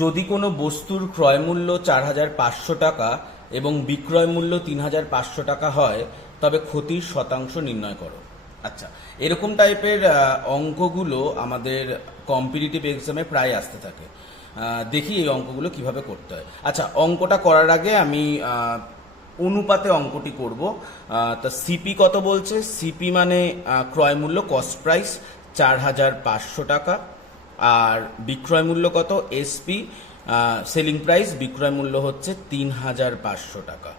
যদি কোনো বস্তুর ক্রয় মূল্য 4,500 টাকা এবং বিক্রয় মূল্য 3,500 টাকা হয় তবে ক্ষতির শতাংশ নির্ণয় করো। আচ্ছা, এরকম টাইপের অঙ্কগুলো আমাদের কম্পিটিটিভ এক্সামে প্রায় আসতে থাকে। দেখি এই অঙ্কগুলো কিভাবে করতে হয়। আচ্ছা, অঙ্কটা করার আগে আমি অনুপাতে অঙ্কটি করব। তা সিপি কত বলছে? সিপি মানে ক্রয় মূল্য, কস্ট প্রাইস 4,500 টাকা, আর বিক্রয় মূল্য কত? এসপি সেলিং প্রাইস, বিক্রয় মূল্য হচ্ছে 3,500 টাকা।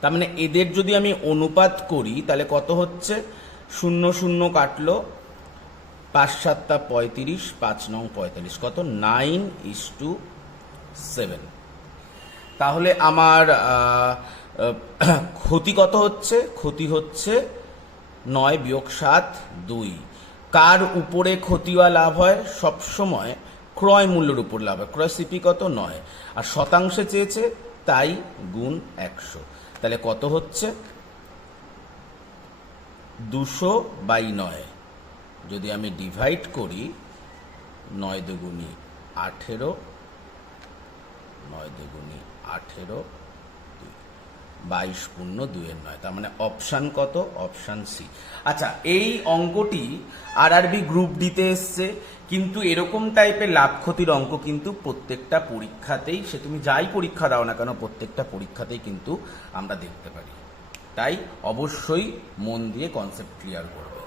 তার মানে এদের যদি আমি অনুপাত করি তাহলে কত হচ্ছে? 0 0 কাটলো, 5 7 35, 5 9 45, কত? 9:7। তাহলে আমার ক্ষতি কত হচ্ছে? ক্ষতি হচ্ছে 9 - 7 2। কার উপরে ক্ষতি বা লাভ হয়? সবসময় ক্রয় মূল্যের উপর লাভ হয়। ক্রয় সিপি কত? 9। আর শতাংশে চেয়েছে, তাই গুণ 100। তাহলে কত হচ্ছে? 200/9। যদি আমি ডিভাইড করি, 9 দুগুণী 18, 9 দুগুণী 18, 22 পূর্ণ 2/9। তার মানে অপশান কত? Option C. আচ্ছা, এই অঙ্কটি আরআরবি গ্রুপ ডিতে এসছে, কিন্তু এরকম টাইপের লাভ ক্ষতির অঙ্ক কিন্তু প্রত্যেকটা পরীক্ষাতেই, সে তুমি যাই পরীক্ষা দাও না কেন, প্রত্যেকটা পরীক্ষাতেই কিন্তু আমরা দেখতে পারি। তাই অবশ্যই মন দিয়ে কনসেপ্ট ক্লিয়ার করবে।